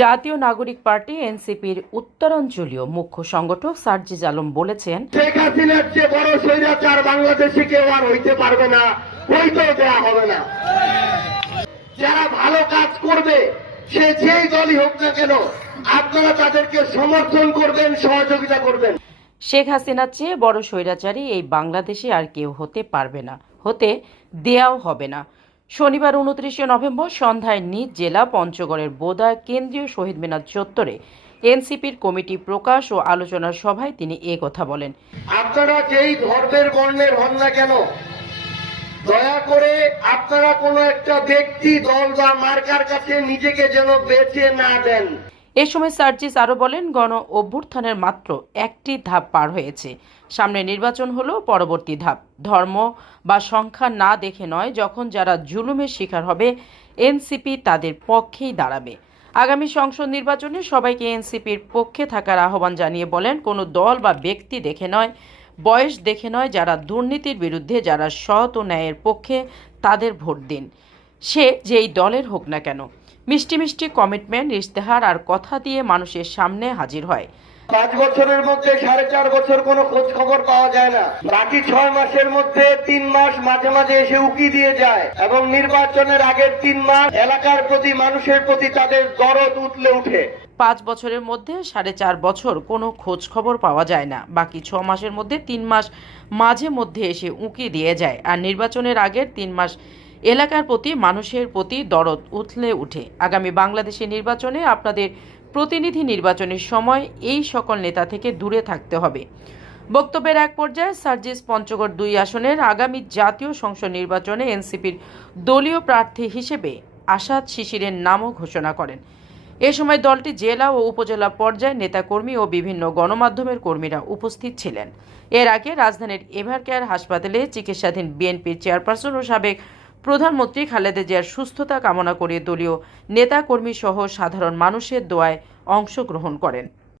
জাতীয় নাগরিক পার্টি এনসিপির উত্তরাঞ্চলীয় মুখ্য সংগঠক সার্জিস আলম বলেছেন, শেখ হাসিনার চেয়ে বড় স্বৈরাচার বাংলাদেশে কেউ আর হইতে পারবে না, হইতেও দেওয়া হবে না। যারা ভালো কাজ করবে সে যেই দলই হোক না কেন, আপনারা তাদেরকে সমর্থন করবেন, সহযোগিতা করবেন। শেখ হাসিনার চেয়ে বড় স্বৈরাচারী এই বাংলাদেশে আর কেউ হতে পারবে না, হতে দেয়াও হবে না। শনিবার 29 নভেম্বর সন্ধ্যায় নিজ জেলা পঞ্চগড়ের বোদা কেন্দ্রীয় শহীদ মিনার চত্বরে এনসিপির কমিটি প্রকাশ ও আলোচনা সভায় তিনি কথা বলেন। আপনারা যেই ধর্মের বর্ণের হন না কেন, দয়া করে আপনারা কোনো একটা ব্যক্তি, দল বা মার্কার কাছে নিজেকে যেন বেছে না দেন। এ সময় সার্জিস আরও বলেন, গণ অভ্যুত্থানের মাত্র একটি ধাপ পার হয়েছে, সামনে নির্বাচন হলো পরবর্তী ধাপ। ধর্ম বা সংখ্যা না দেখে নয়, যখন যারা জুলুমের শিকার হবে এনসিপি তাদের পক্ষেই দাঁড়াবে। আগামী সংসদ নির্বাচনে সবাইকে এনসিপির পক্ষে থাকার আহ্বান জানিয়ে বলেন, কোনো দল বা ব্যক্তি দেখে নয়, বয়স দেখে নয়, যারা দুর্নীতির বিরুদ্ধে, যারা সৎ ও ন্যায়ের পক্ষে তাদের ভোট দিন, সে যেই দলের হোক না কেন। মিষ্টি মিষ্টি কমিটমেন্ট, ইশতেহার আর কথা দিয়ে মানুষের সামনে হাজির হয়। 5 বছরের মধ্যে 4.5 বছর কোনো খোঁজ খবর পাওয়া যায় না। বাকি 6 মাসের মধ্যে 3 মাস মাঝে মাঝে এসে উকি দিয়ে যায়, এবং নির্বাচনের আগের 3 মাস এলাকার প্রতি, মানুষের প্রতি তাদের দরদ উতলে উঠে। 5 বছরের মধ্যে 4.5 বছর কোনো খোঁজ খবর পাওয়া যায় না, বাকি 6 মাসের মধ্যে 3 মাস মাঝে মধ্যে এসে উকি দিয়ে যায়, আর নির্বাচনের আগের 3 মাস এলাকার প্রতি, মানুষের প্রতি দরদ উথলে উঠে। আগামী বাংলাদেশের নির্বাচনে আপনাদের প্রতিনিধি নির্বাচনের সময় এই সকল নেতা থেকে দূরে থাকতে হবে। বক্তব্যের এক পর্যায়ে সার্জিস পঞ্চগড় 2 আসনের আগামী জাতীয় সংসদ নির্বাচনে এনসিপির দলীয় প্রার্থী হিসেবে আসাদ শিশিরের নামও ঘোষণা করেন। এ সময় দলটি জেলা ও উপজেলা পর্যায়ে নেতাকর্মী ও বিভিন্ন গণমাধ্যমের কর্মীরা উপস্থিত ছিলেন। এর আগে রাজধানীর এভারকেয়ার হাসপাতালে চিকিৎসাধীন বিএনপির চেয়ারপারসন ও সাবেক প্রধানমন্ত্রী খালেদা জিয়ার সুস্থতা কামনা করে দলীয় নেতাকর্মী সহ সাধারণ মানুষের দোয়ায় অংশগ্রহণ করেন।